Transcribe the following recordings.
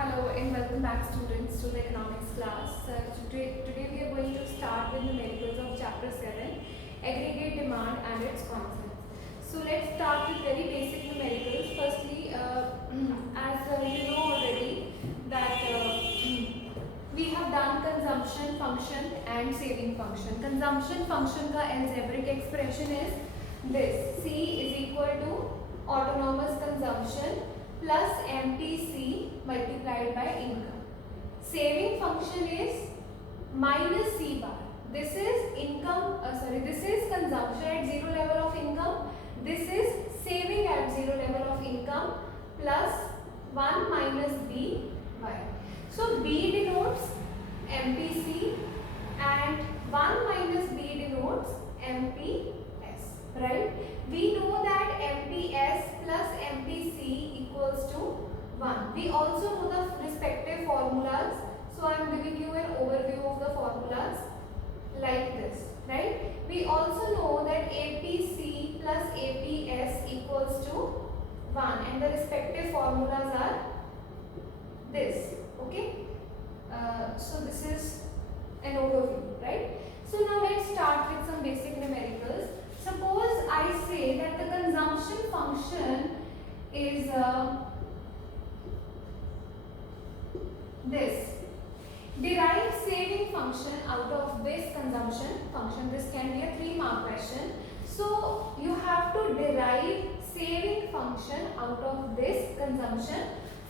Hello and welcome back students to the economics class. Today we are going to start with numericals of chapter 7, aggregate demand and its concepts. So let's start with very basic numericals. Firstly, as you know already that we have done consumption function and saving function. Consumption function का algebraic expression is this: C is equal to autonomous consumption plus MPC multiplied by income. Saving function is minus C bar. This is income, this is consumption at zero level of income. This is saving at zero level of income plus 1 minus B y. So B denotes MPC and 1 minus B denotes MPS, right? We know that MPS plus MPC equals to 1. We also know the respective formulas. So I am giving you an overview of the formulas like this, right? We also know that APC plus APS equals to 1 and the respective formulas are this, okay? So this is an overview, right? So now let's start with some basic numericals. Suppose I say that the consumption function is this. Derive saving function out of this consumption function. This can be a 3-mark question. So you have to derive saving function out of this consumption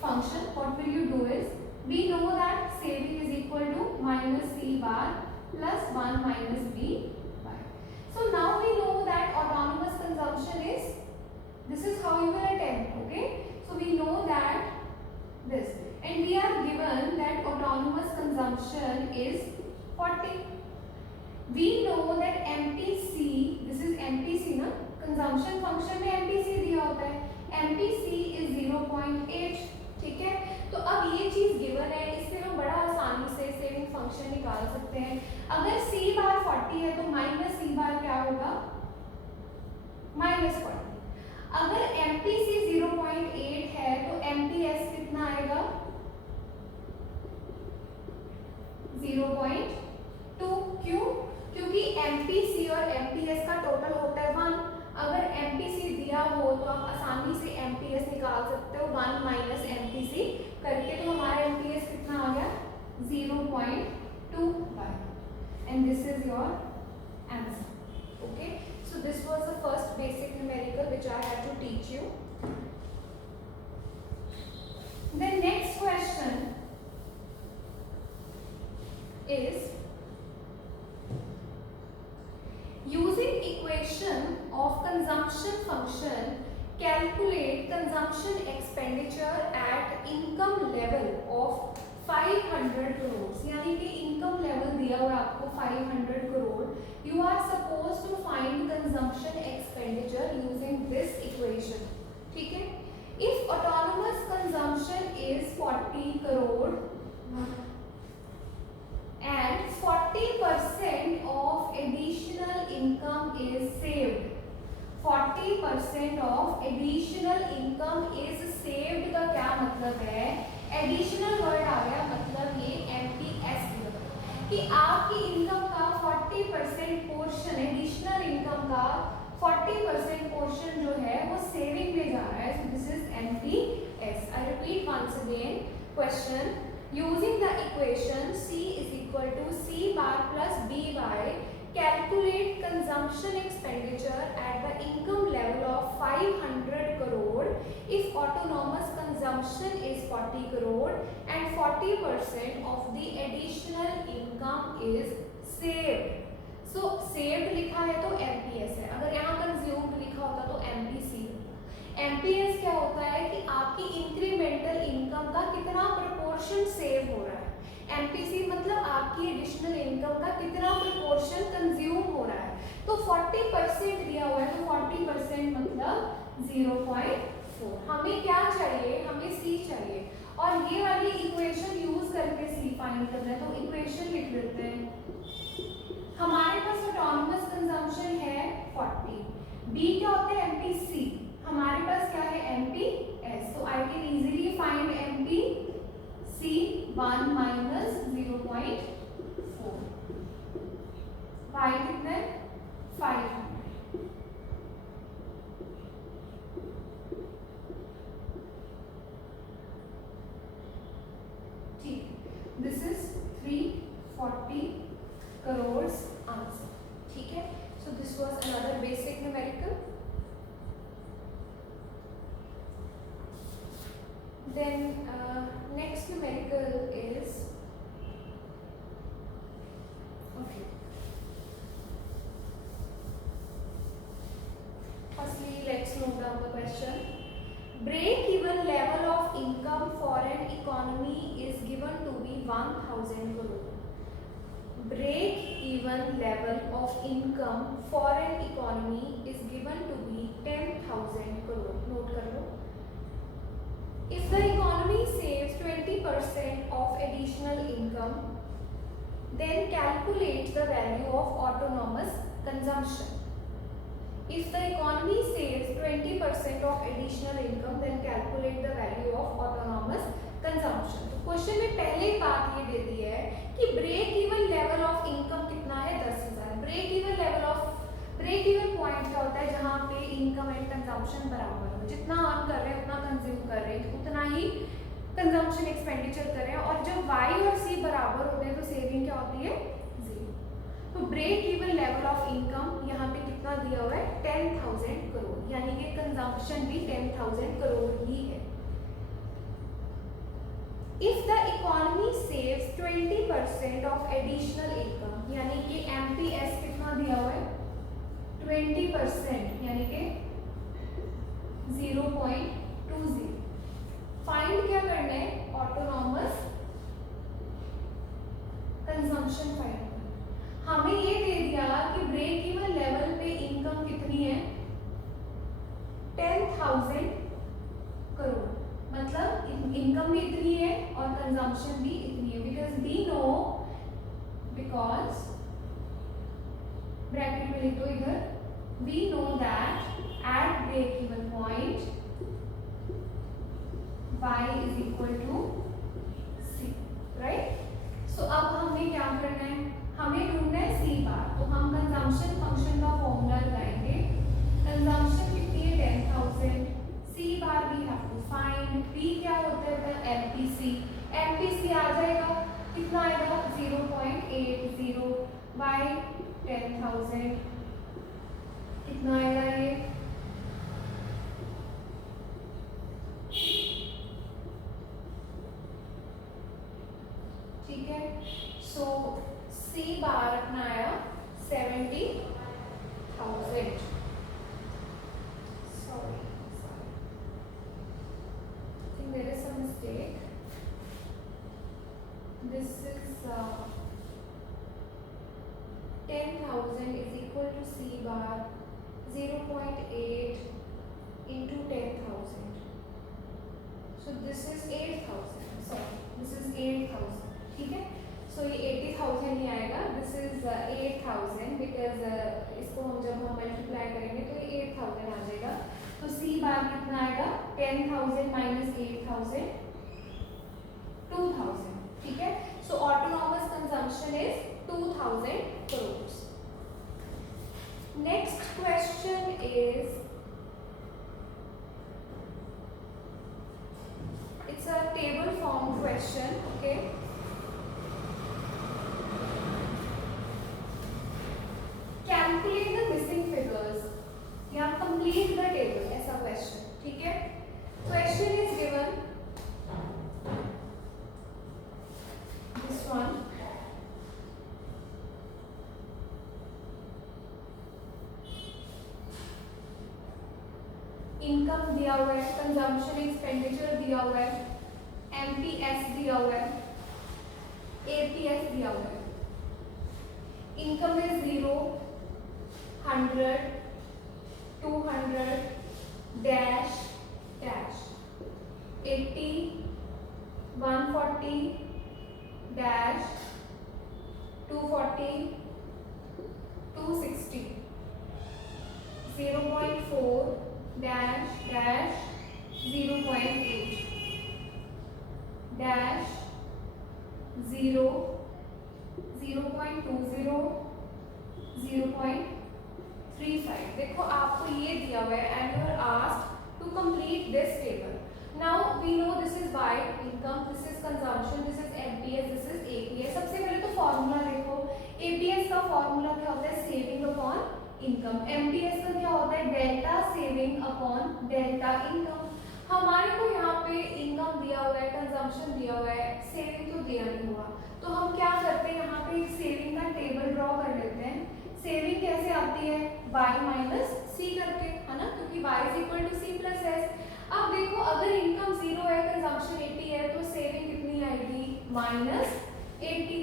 function. What will you do is, we know that saving is equal to minus C bar plus 1 minus B bar. So now we know that autonomous consumption is, this is how you will attempt, okay? So we know that this, and we are given that autonomous consumption is 40. We know that MPC, this is MPC ना, consumption function में MPC दिया होता है, MPC is 0.8, ठीक है? तो अब ये चीज गिवन है, इससे हम बड़ा आसानी से सेविंग फंक्शन निकाल सकते हैं. अगर C बार 40 है तो माइनस C बार क्या होगा? माइनस 40. अगर MPC 0.8 है तो MPS कितना आएगा? 0.2. क्यों? क्योंकि MPC और MPS का टोटल होता है 1. अगर MPC दिया हो तो आप आसानी से MPS निकाल सकते हो 1 माइनस MPC करके. तो हमारा MPS कितना आ गया? 0.25. And this is your answer. Okay. So this was the first basic numerical which I had to teach you. The next question is, using equation of consumption function, calculate consumption expenditure at income level of 500 crores. यानी कि income level दिया हुआ आपको 500 crore. You are supposed to find consumption expenditure using this equation. ठीक है? If autonomous consumption is 40 crore and 40% of additional income is saved. 40% of additional income is saved का क्या मतलब है? Additional word आ गया, मतलब ये MPS कि आपकी इनकम का 40% पोर्शन, एडिशनल इनकम का 40% पोर्शन जो है वो सेविंग में जा रहा है. So this is MPS. I repeat once again. Question: using the equation C is equal to C bar plus B by, calculate consumption expenditure at the income level of 500 crore if autonomous consumption is 40 crore and 40% of the additional income is saved. So saved लिखा है तो MPS है. अगर यहाँ consumed लिखा होता तो MPC होता. MPS क्या होता है कि आपकी इंक्रीमेंटल इनकम का कितना प्रपोर्शन सेव हो रहा है. MPC मतलब आपकी एडिशनल इनकम का कितना प्रपोर्शन कंज्यूम हो रहा है. तो 40% दिया हुआ है तो 40% मतलब 0.4. हमें क्या चाहिए? हमें C चाहिए और ये वाली इक्वेशन यूज करके C फाइंड करना है. तो इक्वेशन लिख लेते हैं. हमारे पास ऑटोनोमस कंजम्पशन है 40. B क्या होता है? MPC. हमारे पास क्या है? MPS. तो I can easily find MPC. Then next numerical is, okay, firstly let's note down the question. Break-even level of income for an economy is given to be 1000 crore. Break-even level of income for an economy is given to be 10,000 crore. Note कर लो. If the economy saves 20% of additional income, then calculate the value of autonomous consumption. If the economy saves 20% of additional income, then calculate the value of autonomous consumption. तो question में पहले बात ये दे दी है कि break even level of income कितना है, 10,000. ब्रेक इवन पॉइंट क्या होता है, जहाँ पे इनकम एंड कंजम्पशन बराबर हो. जितना अर्न कर रहे हैं उतना कंज्यूम कर रहे हैं, उतना ही कंजम्पशन एक्सपेंडिचर कर रहे हैं. और जब वाई और सी बराबर होते हैं तो सेविंग क्या होती है, जीरो. तो break even level of income यहाँ पे कितना दिया हुआ है, 10,000 करोड़. यानी कि कंजम्पशन भी 10,000 करोड़ ही है. If the economy saves 20% of additional income, यानी कि MPS कितना दिया हुआ है, 20%, यानी कि 0.20. फाइंड क्या करना है, ऑटोनॉमस कंजम्पशन फाइंड. हमें ये दे दिया कि ब्रेक इवन लेवल पे इनकम कितनी है, 10,000 करोड़. मतलब इनकम भी इतनी है और कंजम्पशन भी इतनी है. बिकॉज ब्रैकेट में लिख दो इधर, we know that at break even point y is equal to c, right. So अब हमें क्या करना है, हमें ढूंढना है c बार. तो हम कंजम्पशन फंक्शन का फॉर्मूला लगाएंगे. कंजम्पशन कितनी है, 10,000. c bar we have to find. p क्या होता है, MPC. MPC आ जाएगा, कितना आएगा, 0.80 बाय 10,000. कितना आएगा ये, ठीक है. सो C बार अपना आया 70,000. Sorry, I think there is some mistake. This is 10,000 is equal to C bar 0.8 into 10,000. So this is 8,000. Sorry, this is 8,000. ठीक है. सो ये 80,000 ही आएगा. दिस इज 8,000 बिकॉज इसको हम जब हम मल्टीप्लाई करेंगे तो ये 8,000 आ जाएगा. तो सी बार कितना आएगा, 10,000 माइनस 8,000, 2,000. ठीक है. So autonomous consumption is 2,000 crores. Next question is, it's a table form question. Okay. Calculate the missing figures या complete the table, ऐसा question. ठीक है. Question is given this one. Income दिया हुआ है, कंजम्पशन एक्सपेंडिचर दिया हुआ है, MPS दिया हुआ है, APS दिया हुआ है. Income is 0, 100, 200, dash dash, 80, 140, dash 240, 260, 0.4, dash dash 0.8, dash 0, 0.20, 0.35. देखो आपको ये दिया हुआ है and you are asked to complete this table. Now we know this is by income, this is consumption, this is MPS, this is APS. सबसे पहले तो formula देखो. APS का फॉर्मूला क्या होता है, सेविंग अपॉन इनकम. MPS का क्या होता है, delta saving upon delta income. हमारे को यहाँ पे पे इनकम दिया हुआ है, कंजम्पशन दिया हुआ है, सेविंग तो दिया नहीं हुआ, तो हम क्या करते हैं यहाँ पे सेविंग का टेबल ड्रॉ कर लेते हैं। सेविंग कैसे आती है, y माइनस सी करके, है ना, क्योंकि y is equal to c plus s. अब देखो अगर इनकम 0 है, कंजम्पशन 80 है, तो सेविंग कितनी आएगी, माइनस 80।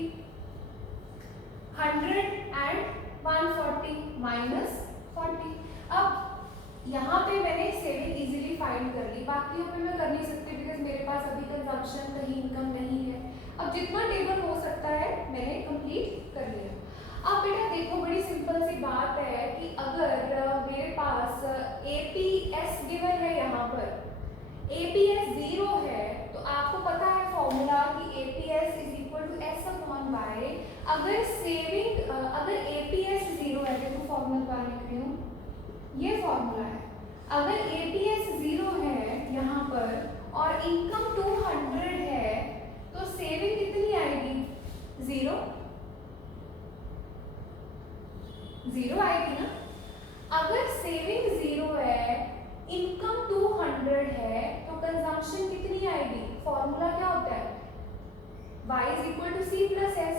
100 and 140 minus 40। अब यहाँ पे मैंने सेविंग इजीली फाइंड कर ली, बाकी पे मैं कर नहीं सकती बिकॉज मेरे पास अभी कंजम्पशन कहीं इनकम नहीं है। अब जितना टेबल हो सकता है मैंने कंप्लीट कर लिया। अब बेटा देखो बड़ी सिंपल सी बात है कि अगर मेरे पास एपीएस गिवन है, यहाँ पर एपीएस 0 है, तो आपको पता है फॉर्मूला कि APS is equal to s upon y. अगर सेविंग अगर एपीएस 0 है, देखो फॉर्मूला बाहर लिख रही हूँ, ये फॉर्मूला है। अगर एपीएस 0 है यहाँ पर और इनकम 200 है, तो सेविंग कितनी आएगी, 0 आएगी ना। अगर सेविंग 0 है, इनकम 200 है, तो कंजम्पशन कितनी आएगी, फॉर्मूला क्या होता है, y is equal to c plus s.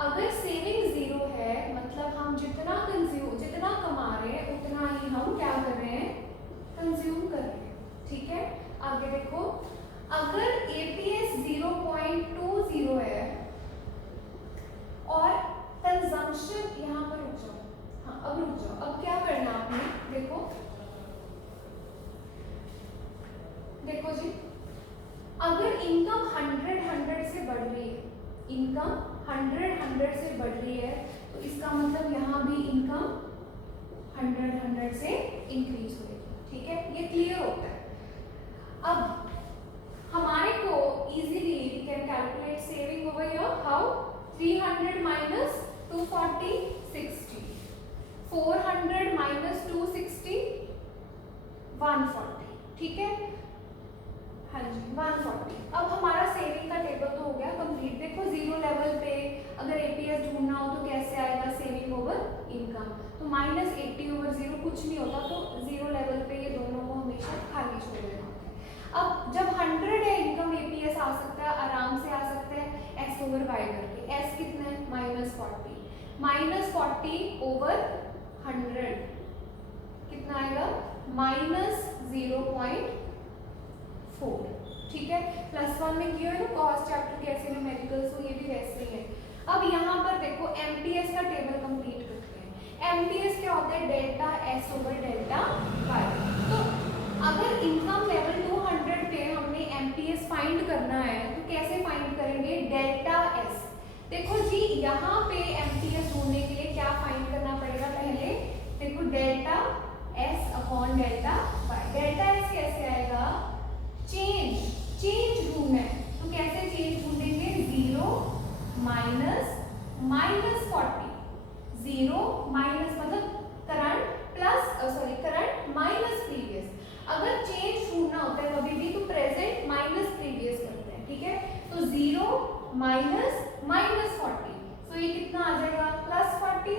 अगर सेविंग 0 है, मतलब हम जितना कमा रहे हैं उतना ही हम क्या कर रहे हैं, कंज्यूम कर रहे हैं, ठीक है। आगे देखो, अगर एपीएस 0.20 है और कंजम्पशन, यहाँ पर रुक जाओ, हाँ अब रुक जाओ, अब क्या करना आपने, देखो जी, अगर इनकम 100 से बढ़ रही है, इनकम 100 से बढ़ रही है, तो इसका मतलब यहाँ भी इनकम 100 से इंक्रीज होगी, ठीक है, ये क्लियर होता है। अब हमारे को easily we can calculate saving over here, how, 300 minus 240 60, 400 minus 260 140, ठीक है, हाँ जी 140। अब हमारा सेविंग का टेबल तो हो गया कंप्लीट। देखो 0 लेवल पे अगर एपीएस ढूंढना हो तो कैसे आएगा, सेविंग ओवर इनकम, तो माइनस 80 ओवर 0 कुछ नहीं होता, तो 0 लेवल पे ये दोनों को हमेशा खाली छोड़ देना होता है। अब जब 100 है इनकम, एपीएस आ सकता है, आराम से आ सकता है एस ओवर वाई करके। एस कितना है, माइनस 40 ओवर 100 कितना आएगा, माइनस 0.4, ठीक है। +1 में किया है ना कॉस्ट चैप्टर कैसे न्यूमेरिकल्स, तो ये भी वैसे ही है। अब यहाँ पर देखो एमपीएस का टेबल कंप्लीट करते हैं। एमपीएस क्या होता है, delta s over delta y. तो अगर इनकम लेवल 200 पे हमने एमपीएस फाइंड करना है, तो कैसे फाइंड करेंगे, डेल्टा एस। देखो जी यहाँ पे एमपीएस ढूंढने के लिए क्या फाइंड करना पड़ेगा, पहले देखो delta s upon delta y. Delta s कैसे आएगा, चेंज ढूंढना है, तो कैसे चेंज ढूंढेंगे, 0 माइनस 40, 0 माइनस मतलब current plus current minus previous. अगर चेंज ढूंढना होता है कभी भी तो प्रेजेंट माइनस प्रीवियस करते हैं, ठीक है। तो 0 माइनस 40, तो ये कितना आ जाएगा, +40।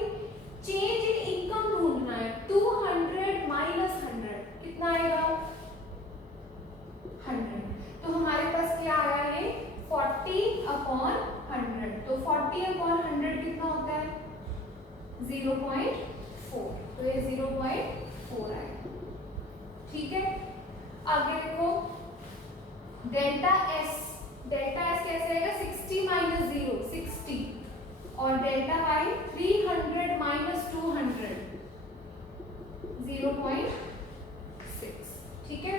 चेंज इन इनकम ढूंढना है, 200 माइनस 100 कितना आएगा, 100। तो हमारे पास क्या आया, ये 40 अपॉन 100, तो 40 अपॉन 100 कितना होता है, 0.4, तो ये 0.4 आएगा, ठीक है। आगे देखो डेल्टा एस कैसे आएगा, 60 माइनस 0 60, और डेल्टा वाई 300 माइनस 200 0.6, ठीक है।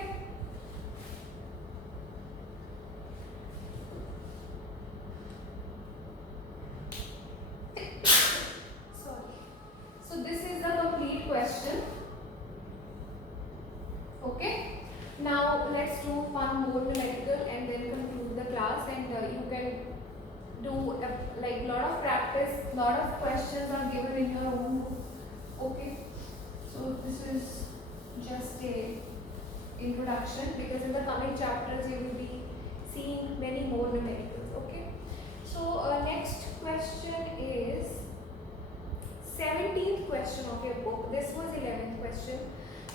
So this is the complete question. Okay. Now let's do one more numerical and then conclude the class. And you can do like lot of practice. Lot of questions are given in your own book. Okay. So this is just a introduction, because in the coming chapters you will be seeing many more numericals. Okay. So next question is 17th question of your book. This was 11th question.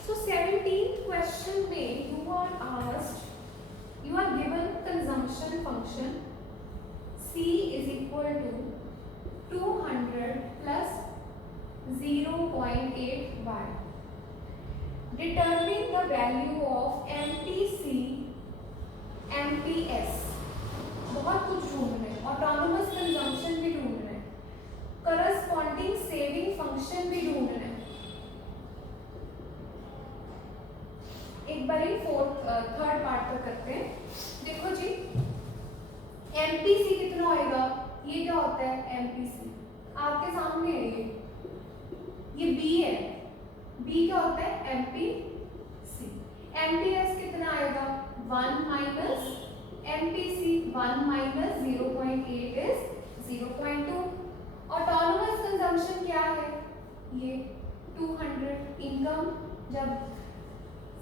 So 17th question में you are function c is equal to 200 plus 0.8y. Determine the value of MPC, MPS. बहुत कुछ ढूंढ रहे हैं, autonomous consumption भी ढूंढ रहे हैं, करस्पॉन्डिंग सेविंग फंक्शन भी ढूंढ रहे हैं। एक बार ही थर्ड पार्ट पर करते हैं। देखो जी, एमपीसी कितना होएगा, ये क्या होता है एमपीसी, आपके सामने है ये बी है, बी क्या होता है एमपीसी। एमपीएस कितना आएगा 1 minus MPC, 1 minus 0.8 is 0.2। Autonomous consumption क्या है, ये 200। इनकम जब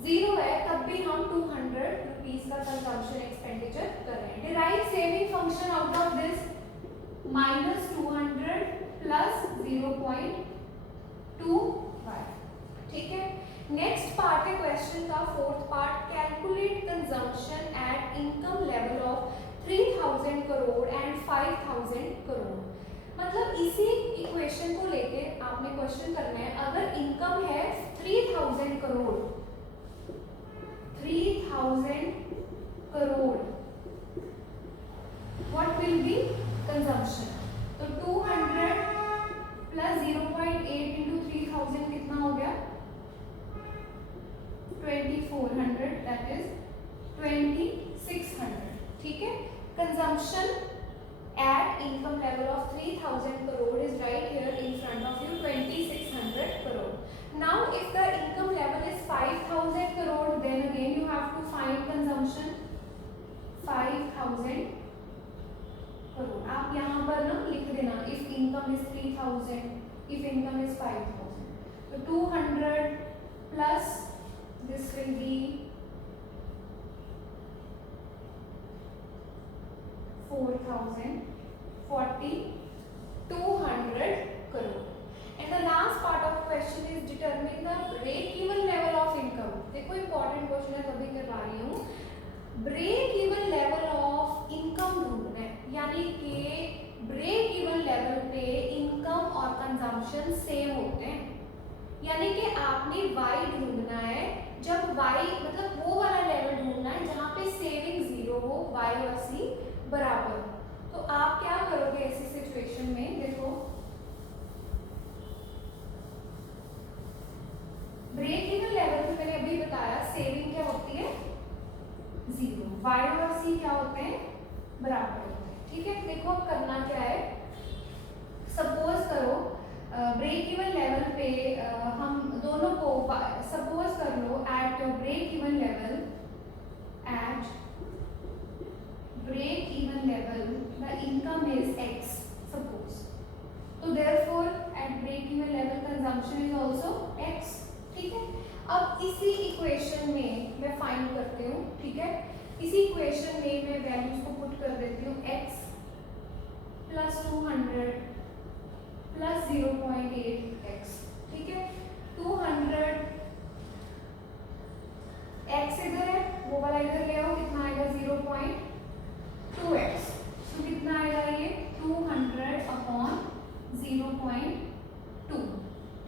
0 है तब भी हम 200 रुपीज का कंजम्पशन एक्सपेंडिचर कर रहे हैं। Derive saving function out of this minus 200 plus 0.25। ठीक है, नेक्स्ट पार्ट है क्वेश्चन का fourth part, calculate consumption at income level of 3000 crore and 5000 crore. मतलब इसी इक्वेशन को लेके आपने क्वेश्चन करना है, अगर इनकम है 3000 crore, 3000 crore, what will be consumption? तो 200 प्लस 0.8 इंटू 3000 कितना हो गया 2400, दैट इज 2600। ठीक है, consumption at income level of 3000 crore is right here in front of you, 2600 crore. Now if the income level is 5000 crore, then again you have to find consumption 5000 crore. आप यहाँ पर ना लिख देना if income is 3000, if income is 5000, तो 200 plus this will be 4000, 40, 200 crore. And the last part of question is determine the break even level of income. देखो important question है तभी करवा रही हूँ। break even level of income ढूंढना है, यानी कि break even level पे income और consumption same होते हैं, यानी कि आपने y ढूंढना है जब y मतलब वो वाला लेवल ढूंढना है जहाँ पे सेविंग 0 हो, y और c बराबर। तो आप क्या करोगे ऐसी सिचुएशन में, देखो ब्रेक इवन लेवल पे मैंने अभी बताया सेविंग क्या होती है 0, y और c क्या होते हैं बराबर होते हैं। ठीक है, देखो अब करना क्या है, सपोज करो ब्रेक इवन लेवल पे हम दोनों को सपोज कर लो at break even level, at break even level the income is x suppose, so therefore at break even level consumption is also x। ठीक है, अब इसी इक्वेशन में मैं फाइंड करती हूँ। ठीक है, इसी इक्वेशन में मैं वैल्यूज को पुट कर देती हूँ, x प्लस 200 प्लस 0.8x। ठीक है, 200 x इधर है, वो वाला इधर ले आओ, कितना आएगा 0.2x, तो कितना आएगा ये 200 अपॉन 0.2।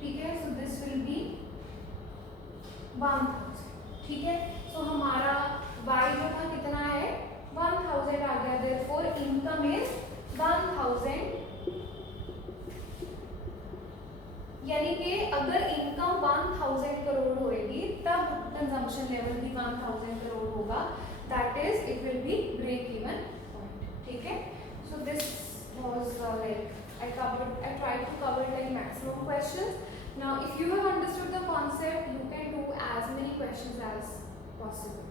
ठीक है, सो दिस विल बी 1000। ठीक है, सो हमारा y जो था कितना है 1000 आ गया, देयरफॉर इनकम इज 1000, यानी कि अगर इनकम 1000 करोड़ होएगी तब कंजम्पशन लेवल भी 1000 करोड़ होगा, that is it will be break even point. ठीक है, so this was like I tried to cover like maximum questions. Now if you have understood the concept, you can do as many questions as possible,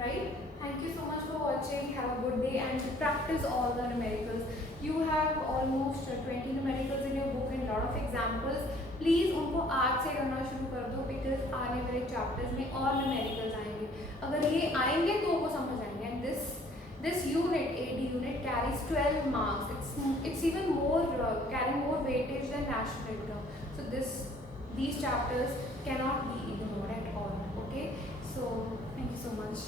right? Thank you so much for watching, have a good day and practice all the numericals. You have almost 20 numericals in your book and lot of examples. Please उनको आज से करना शुरू कर दो, because आने वाले chapters में और न्यूमेरिकल्स आएंगे, अगर ये आएंगे तो वो समझ आएंगे। And this unit, AD unit, carries 12 marks. It's even more carrying more weightage than national income. So these chapters cannot be ignored at all. Okay, so thank you so much.